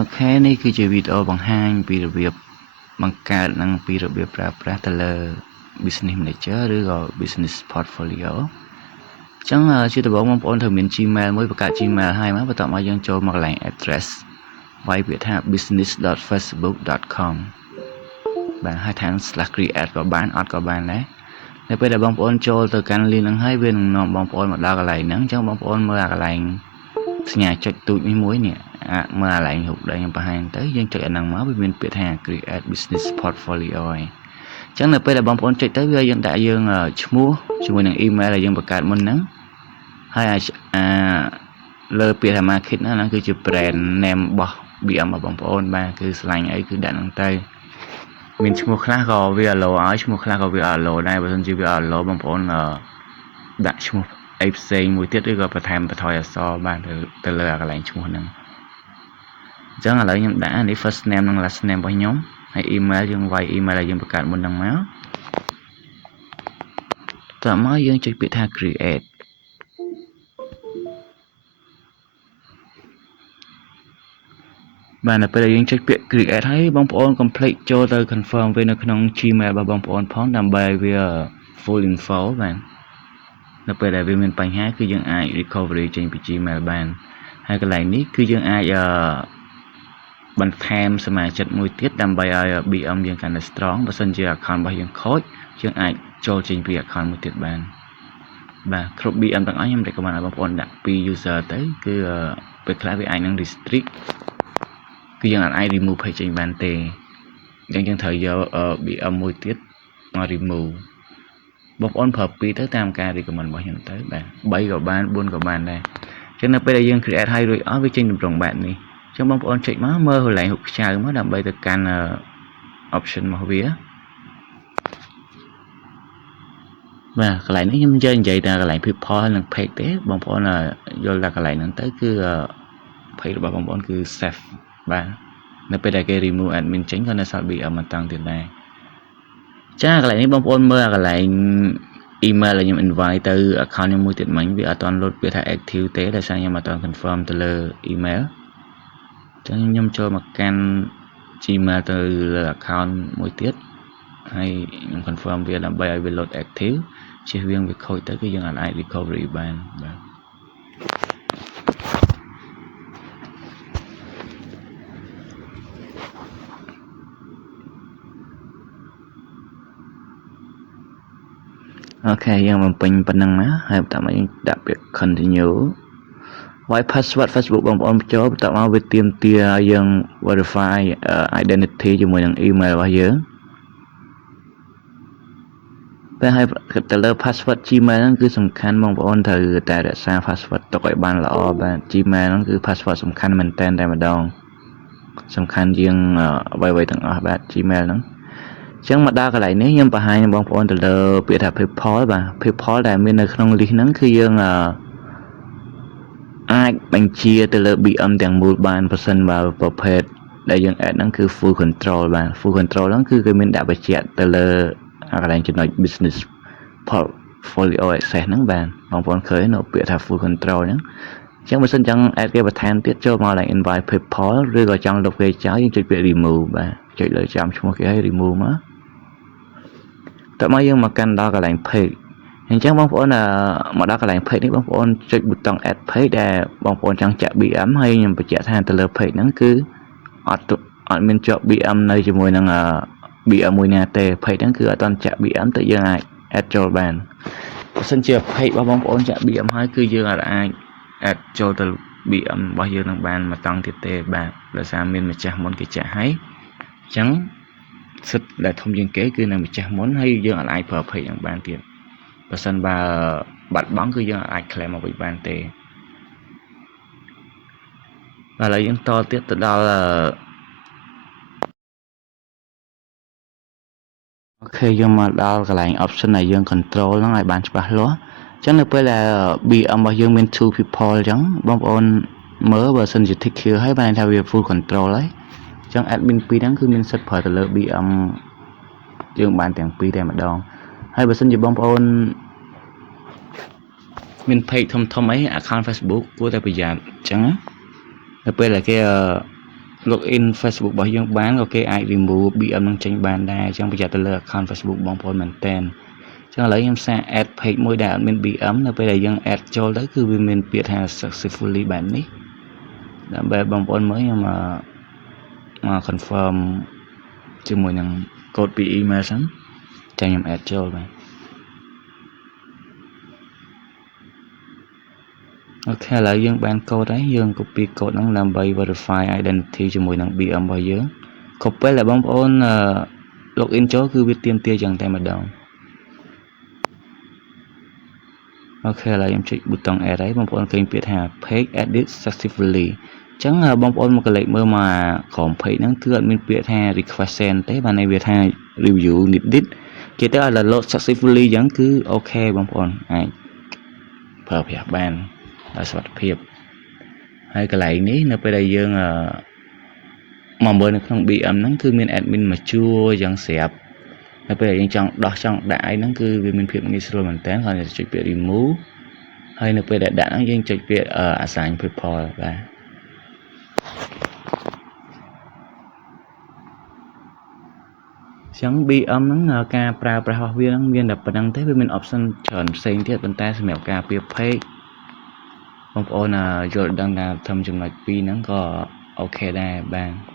Ok នេះគឺជាវីដេអូបង្ហាញពីរបៀបបង្កើតនិងពីរបៀបប្រើប្រាស់ទៅលើ Business Manager ឬក៏ Business Portfolio អញ្ចឹងជាដំបូងបងប្អូនត្រូវមាន Gmail មួយបង្កើត Gmail ហើយមកបន្ទាប់មកយើងចូលមកកន្លែង address វាយពាក្យថា business.facebook.com បាទហើយខាង /create ក៏បានអត់ក៏បានដែរនៅពេលដែលបងប្អូនចូលទៅកាន់ link ហ្នឹងហើយវានឹងនាំបងប្អូនមកដល់កន្លែងហ្នឹងអញ្ចឹងបងប្អូនមើលអាកន្លែងសញ្ញាចុចទូចនេះមួយនេះមើលអាកន្លែងរូបដែលខ្ញុំបង្ហាញទៅយើងចុចអាហ្នឹងមកវាមានពាក្យថា create business portfolio ហើយអញ្ចឹងនៅពេលដែលបងប្អូនចុចទៅវាយើងដាក់យើងឈ្មោះជាមួយនឹង email ដែលយើងបង្កើតមុនហ្នឹងហើយលើពាក្យថា market ហ្នឹងគឺជា brand name របស់ BM របស់បងប្អូនបាទគឺឆ្លាញ់អីគឺដាក់ហ្នឹងទៅមានឈ្មោះខ្លះក៏វា allow ឲ្យឈ្មោះខ្លះក៏វា allow ដែរបើមិនជាវា allow បងប្អូនដាក់ឈ្មោះអីផ្សេងមួយទៀតឬក៏បន្ថែមបន្ថយអក្សរបានទៅលើកន្លែងឈ្មោះហ្នឹងអញ្ចឹងឥឡូវខ្ញុំដាក់នេះ first name និង last name របស់ខ្ញុំហើយ email យើងវាយ email ដែលយើងបង្កើតមុនហ្នឹងមកតោះមកយើងចុចពាក្យថា create បាទនៅពេលដែលយើងចុចពាក្យ create ហើយបងប្អូន complete ចូលទៅ confirm វានៅក្នុង Gmail របស់បងប្អូនផងដើម្បីវា full info បាទនៅពេលដែលវាមានបញ្ហាគឺយើងអាច recovery ចេញពី Gmail បានហើយកន្លែងនេះគឺយើងអាចបន្ថែមសមាជិកមួយទៀតដើម្បីឲ្យ BM យើងកាន់តែ strong បើសិនជា account របស់យើងខូចយើងអាចចូលចេញពី account មួយទៀតបានបាទគ្រប់ BM ទាំងអស់ខ្ញុំ recommend ឲ្យបងប្អូនដាក់2 user ទៅគឺពេលខ្លះវាអាចនឹង restrict គឺយើងអាច remove ពេកចេញបានទេអញ្ចឹងយើងត្រូវយក BM មួយទៀតមក remove បងប្អូនប្រើ2ទៅតាមការ recommend របស់ខ្ញុំទៅបាទ3ក៏បាន4ក៏បានដែរអញ្ចឹងនៅពេលដែលយើង create ហើយរួចអស់វាចេញតម្រង់បែបនេះអញ្ចឹងបងប្អូនចុចមកមើលកន្លែងរូបខ្ចៅមកដើម្បីទៅកាន់ option របស់វាបាទកន្លែងនេះខ្ញុំនិយាយតែកន្លែង people និង page ទេបងប្អូនយល់តែកន្លែងហ្នឹងទៅគឺ page របស់បងប្អូនគឺ safe បាទនៅពេលដែលគេ remove admin ចេញក៏នៅសល់ BM មកតាំងទៀតដែរចាកន្លែងនេះបងប្អូនមើលកន្លែង email ដែលខ្ញុំ invite ទៅ account ខ្ញុំមួយទៀតមិញវាអត់ទាន់ load ពាក្យថា active ទេដោយសារខ្ញុំអត់ទាន់ confirm ទៅលើ email អញ្ចឹងខ្ញុំចូលមកកាន់ Gmail ទៅលើ account មួយទៀតហើយខ្ញុំ confirm វាដើម្បីឲ្យវា load active ជៀសវាងវាខូចទៅគឺយើងអាច recovery បានបាទអូខេយើងបំពេញប៉ុណ្ណឹងមកហើយបន្តមកយើងដាក់ពាក្យ continue វាយ password Facebook បងប្អូនចូលបន្តមកវាទាមទារឲ្យយើង verify identity ជាមួយនឹង email របស់យើងតែឲ្យទៅលើ password Gmail ហ្នឹងគឺសំខាន់បងប្អូនត្រូវតែរក្សា password ទុកឲ្យបានល្អបាទ Gmail ហ្នឹងគឺ password សំខាន់មែនតើតែម្ដងសំខាន់ជាងអ្វីៗទាំងអស់បាទ Gmail ហ្នឹងអញ្ចឹងមកដល់កន្លែងនេះខ្ញុំបង្ហាញបងប្អូនទៅលើពាក្យថា PayPal បាទ PayPal ដែលមាននៅក្នុង list ហ្នឹងគឺយើងអាចបញ្ជាទៅលើ BM ទាំងមូលបានប្រសិនបើប្រភេទដែលយើង add ហ្នឹងគឺ full control បាទ full control ហ្នឹងគឺគេមានដាក់បញ្ជាក់ទៅលើកន្លែងចំណុច business portfolio access ហ្នឹងបាទបងប្អូនឃើញនៅពាក្យថា full control ហ្នឹងអញ្ចឹងបើសិនចង់ add គេបន្ថែមទៀតចូលមកឡើង invite PayPal ឬក៏ចង់លុបគេចោលយើងចុចពាក្យ remove បាទចុចលើចាំឈ្មោះគេឲ្យ remove មកតើមកយើងមកកាន់ដល់កន្លែង page អញ្ចឹងបងប្អូនមកដល់កន្លែង page នេះបងប្អូនចុចប៊ូតុង add page ដែលបងប្អូនចង់ចាក់ BM ហើយខ្ញុំបញ្ជាក់ថាទៅលើ page ហ្នឹងគឺអត់មានជាប់ BM នៅជាមួយនឹងBM មួយណាទេ page ហ្នឹងគឺអត់ទាន់ចាក់ BM ទៅយើងអាច add ចូលបានបើសិនជា page របស់បងប្អូនចាក់ BM ហើយគឺយើងអាច add ចូលទៅ BM របស់យើងនឹងបានមកតង់ទៀតទេបាទដោយសារមានម្ចាស់មុនគេចាក់ហើយអញ្ចឹងសិទ្ធិដែលធំជាងគេគឺនៅម្ចាស់មុនហើយយើងអាចប្រើ page ហ្នឹងបានទៀតបើសិនបើបាត់បង់គឺយើងអាច claim មកវិញបានទេបាទឥឡូវយើងតទៀតទៅដល់អូខេយើងមកដល់កន្លែង option ដែលយើង control ហ្នឹងឲ្យបានច្បាស់លាស់អញ្ចឹងនៅពេលដែល BM របស់យើងមាន two people អញ្ចឹងបងប្អូនមើលបើសិនជា tick clear ហើយបានថាវា full control ហើយអញ្ចឹង admin 2ហ្នឹងគឺមានសិទ្ធិប្រើទៅលើ BM យើងបានទាំងពីរតែម្ដងហើយបើសិនជាបងប្អូនមាន page ធំអី account Facebook គួរតែប្រយ័ត្នអញ្ចឹងនៅពេលដែលគេ login Facebook របស់យើងបានក៏គេអាច remove BM នឹងចេញបានដែរអញ្ចឹងប្រយ័ត្នទៅលើ account Facebook បងប្អូនមែនតើអញ្ចឹងឥឡូវខ្ញុំសារ add page មួយដែលអត់មាន BM នៅពេលដែលយើង add ចូលទៅគឺវាមានពាក្យថា successfully បែបនេះដើម្បីបងប្អូនមើលខ្ញុំមក confirm ជាមួយនឹង code ពី email ហ្នឹងចាំខ្ញុំ add ចូលបាទអូខេឥឡូវយើងបានកូដហើយយើង copy កូដហ្នឹងដើម្បី verify identity ជាមួយនឹង BM របស់យើងគ្រប់ពេលដែលបងប្អូន login ចូលគឺវាទាមទារយ៉ាងតែម្ដងអូខេឥឡូវខ្ញុំចុចប៊ូតុង add ហើយបងប្អូនឃើញពាក្យថា page edit successfully អញ្ចឹងបងប្អូនមកកលេចមើលមកក្រោម page ហ្នឹងគឺអត់មានពាក្យថា request send ទេបានន័យវាថា review needed គេទៅឲ្យ load successfully អញ្ចឹងគឺអូខេបងប្អូនអាចប្រើប្រាស់បានដោយសុវត្ថិភាពហើយកន្លែងនេះនៅពេលដែលយើងមកមើលនៅក្នុង BM ហ្នឹងគឺមាន admin មកជួយយ៉ាងស្រាប់នៅពេលដែលយើងចង់ដោះចង់ដាក់អីហ្នឹងគឺវាមានភាពងាយស្រួលមែនតើគាត់ចុចពាក្យ remove ហើយនៅពេលដែលដាក់ហ្នឹងយើងចុចពាក្យ assign people បាទចឹង BM ហ្នឹងការប្រើប្រាស់របស់វាហ្នឹងមានតែប៉ុណ្្នឹងទេវាមាន option ច្រើនផ្សេងទៀតប៉ុន្តែសម្រាប់ការពារ page បងប្អូនយល់ដឹងថាធំចំណុច2ហ្នឹងក៏អូខេដែរបាទ